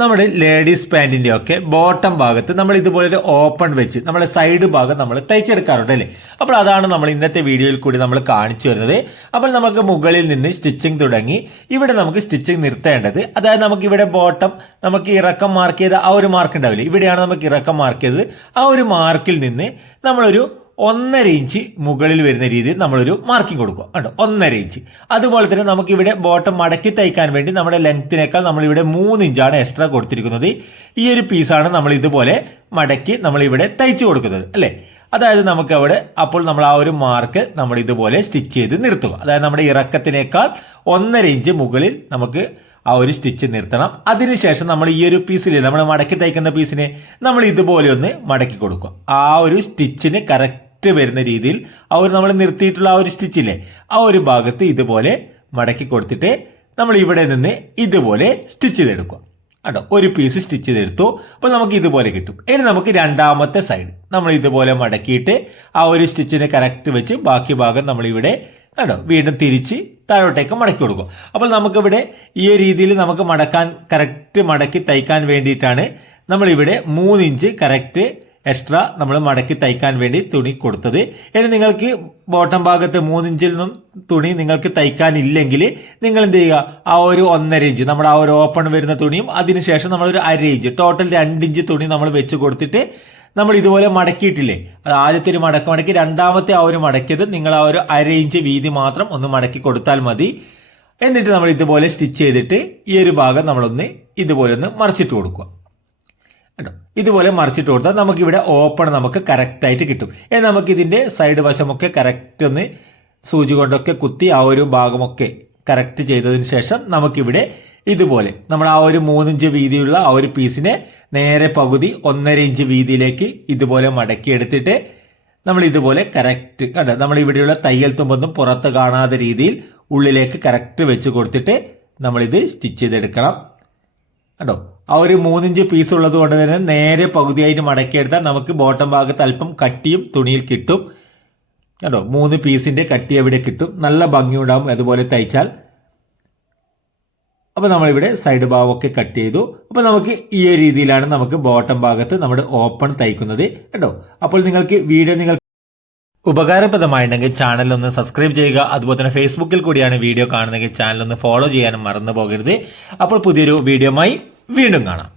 നമ്മുടെ ലേഡീസ് പാന്റിന്റെ ഒക്കെ ബോട്ടം ഭാഗത്ത് നമ്മൾ ഇതുപോലെ ഒരു ഓപ്പൺ വെച്ച് നമ്മളെ സൈഡ് ഭാഗം നമ്മൾ തയ്ച്ചെടുക്കാറുണ്ട് അല്ലേ? അപ്പോൾ അതാണ് നമ്മൾ ഇന്നത്തെ വീഡിയോയിൽ കൂടി നമ്മൾ കാണിച്ചു വരുന്നത്. അപ്പോൾ നമുക്ക് മുകളിൽ നിന്ന് സ്റ്റിച്ചിങ് തുടങ്ങി ഇവിടെ നമുക്ക് സ്റ്റിച്ചിങ് നിർത്തേണ്ടത്. അതായത് നമുക്ക് ഇവിടെ ബോട്ടം നമുക്ക് ഇറക്കം മാർക്ക് ചെയ്ത ആ ഒരു മാർക്ക് ഉണ്ടാവില്ലേ? ഇവിടെയാണ് നമുക്ക് ഇറക്കം മാർക്ക് ചെയ്തത്. ആ ഒരു മാർക്കിൽ നിന്ന് നമ്മളൊരു ഒന്നര ഇഞ്ച് മുകളിൽ വരുന്ന രീതിയിൽ നമ്മളൊരു മാർക്കിംഗ് കൊടുക്കുക. കണ്ടോ? ഒന്നര ഇഞ്ച്. അതുപോലെ തന്നെ നമുക്കിവിടെ ബോട്ടം മടക്കി തയ്ക്കാൻ വേണ്ടി നമ്മുടെ ലെങ്ത്തിനേക്കാൾ നമ്മളിവിടെ മൂന്ന് ഇഞ്ചാണ് എക്സ്ട്രാ കൊടുത്തിരിക്കുന്നത്. ഈ ഒരു പീസാണ് നമ്മൾ ഇതുപോലെ മടക്കി നമ്മളിവിടെ തയ്ച്ചു കൊടുക്കുന്നത് അല്ലേ? അതായത് നമുക്ക് അവിടെ അപ്പോൾ നമ്മൾ ആ ഒരു മാർക്ക് നമ്മൾ ഇതുപോലെ സ്റ്റിച്ച് ചെയ്ത് നിർത്തുക. അതായത് നമ്മുടെ ഇറക്കത്തിനേക്കാൾ ഒന്നര ഇഞ്ച് മുകളിൽ നമുക്ക് ആ ഒരു സ്റ്റിച്ച് നിർത്തണം. അതിനുശേഷം നമ്മൾ ഈ ഒരു പീസിൽ നമ്മൾ മടക്കി തയ്ക്കുന്ന പീസിനെ നമ്മൾ ഇതുപോലെ ഒന്ന് മടക്കി കൊടുക്കുക. ആ ഒരു സ്റ്റിച്ചിന് കറക്റ്റ് വരുന്ന രീതിയിൽ ആ ഒരു നമ്മൾ നിർത്തിയിട്ടുള്ള ആ ഒരു സ്റ്റിച്ചില്ലേ ആ ഒരു ഭാഗത്ത് ഇതുപോലെ മടക്കി കൊടുത്തിട്ട് നമ്മൾ ഇവിടെ നിന്ന് ഇതുപോലെ സ്റ്റിച്ച് ചെയ്തെടുക്കുക. കണ്ടോ? ഒരു പീസ് സ്റ്റിച്ച് ചെയ്തെടുത്തു. അപ്പോൾ നമുക്ക് ഇതുപോലെ കിട്ടും. ഇനി നമുക്ക് രണ്ടാമത്തെ സൈഡ് നമ്മൾ ഇതുപോലെ മടക്കിയിട്ട് ആ ഒരു സ്റ്റിച്ചിനെ കറക്റ്റ് വെച്ച് ബാക്കി ഭാഗം നമ്മളിവിടെ കണ്ടോ? വീണ്ടും തിരിച്ച് താഴോട്ടേക്ക് മടക്കി കൊടുക്കും അപ്പോൾ നമുക്കിവിടെ ഈ രീതിയിൽ നമുക്ക് മടക്കാൻ കറക്റ്റ് മടക്കി തയ്ക്കാൻ വേണ്ടിയിട്ടാണ് നമ്മളിവിടെ മൂന്നിഞ്ച് കറക്റ്റ് എക്സ്ട്രാ നമ്മൾ മടക്കി തയ്ക്കാൻ വേണ്ടി തുണി കൊടുത്തത്. ഇനി നിങ്ങൾക്ക് ബോട്ടം ഭാഗത്ത് മൂന്നിഞ്ചിൽ നിന്നും തുണി നിങ്ങൾക്ക് തയ്ക്കാനില്ലെങ്കിൽ നിങ്ങൾ എന്ത് ചെയ്യുക? ആ ഒരു ഒന്നര ഇഞ്ച് നമ്മുടെ ആ ഒരു ഓപ്പൺ വരുന്ന തുണിയും അതിനുശേഷം നമ്മളൊരു അര ഇഞ്ച് ടോട്ടൽ രണ്ട് ഇഞ്ച് തുണി നമ്മൾ വെച്ച് കൊടുത്തിട്ട് നമ്മൾ ഇതുപോലെ മടക്കിയിട്ടില്ലേ? അത് ആദ്യത്തെ ഒരു മടക്ക് മടക്കി രണ്ടാമത്തെ ആ ഒരു മടക്കിയത് നിങ്ങൾ ആ ഒരു അര ഇഞ്ച് വീതി മാത്രം ഒന്ന് മടക്കി കൊടുത്താൽ മതി. എന്നിട്ട് നമ്മൾ ഇതുപോലെ സ്റ്റിച്ച് ചെയ്തിട്ട് ഈ ഒരു ഭാഗം നമ്മളൊന്ന് ഇതുപോലെ ഒന്ന് മറിച്ചിട്ട് കൊടുക്കുക. കേട്ടോ ഇതുപോലെ മറിച്ചിട്ട് കൊടുത്താൽ നമുക്കിവിടെ ഓപ്പൺ നമുക്ക് കറക്റ്റായിട്ട് കിട്ടും. ഇനി നമുക്കിതിന്റെ സൈഡ് വശമൊക്കെ കറക്റ്റ് ഒന്ന് സൂചി കൊണ്ടൊക്കെ കുത്തി ആ ഒരു ഭാഗമൊക്കെ കറക്റ്റ് ചെയ്തതിന് ശേഷം നമുക്കിവിടെ ഇതുപോലെ നമ്മൾ ആ ഒരു മൂന്നിഞ്ച് വീതിയുള്ള ആ ഒരു പീസിനെ നേരെ പകുതി ഒന്നര ഇഞ്ച് വീതിയിലേക്ക് ഇതുപോലെ മടക്കിയെടുത്തിട്ട് നമ്മൾ ഇതുപോലെ കറക്റ്റ് കണ്ട? നമ്മൾ ഇവിടെയുള്ള തയ്യൽ തുമ്പൊന്നും പുറത്ത് കാണാത്ത രീതിയിൽ ഉള്ളിലേക്ക് കറക്റ്റ് വെച്ച് കൊടുത്തിട്ട് നമ്മളിത് സ്റ്റിച്ച് ചെയ്തെടുക്കണം. കണ്ടോ? ആ ഒരു മൂന്നിഞ്ച് പീസ് ഉള്ളത് കൊണ്ട് തന്നെ നേരെ പകുതിയായിട്ട് മടക്കിയെടുത്താൽ നമുക്ക് ബോട്ടം ഭാഗത്ത് അല്പം കട്ടിയും തുണിയിൽ കിട്ടും. കേട്ടോ മൂന്ന് പീസിന്റെ കട്ടി എവിടെ കിട്ടും. നല്ല ഭംഗിയുണ്ടാവും അതുപോലെ തയ്ച്ചാൽ. അപ്പോൾ നമ്മളിവിടെ സൈഡ് ഭാഗമൊക്കെ കട്ട് ചെയ്തു. അപ്പോൾ നമുക്ക് ഈ ഒരു രീതിയിലാണ് നമുക്ക് ബോട്ടം ഭാഗത്ത് നമ്മുടെ ഓപ്പൺ തയ്ക്കുന്നത്. കേട്ടോ അപ്പോൾ നിങ്ങൾക്ക് വീഡിയോ നിങ്ങൾ ഉപകാരപ്രദമായിട്ടുണ്ടെങ്കിൽ ചാനൽ ഒന്ന് സബ്സ്ക്രൈബ് ചെയ്യുക. അതുപോലെ തന്നെ ഫേസ്ബുക്കിൽ കൂടിയാണ് വീഡിയോ കാണുന്നതെങ്കിൽ ചാനൽ ഒന്ന് ഫോളോ ചെയ്യാനും മറന്നു പോകരുത്. അപ്പോൾ പുതിയൊരു വീഡിയോയുമായി വീണ്ടും കാണാം.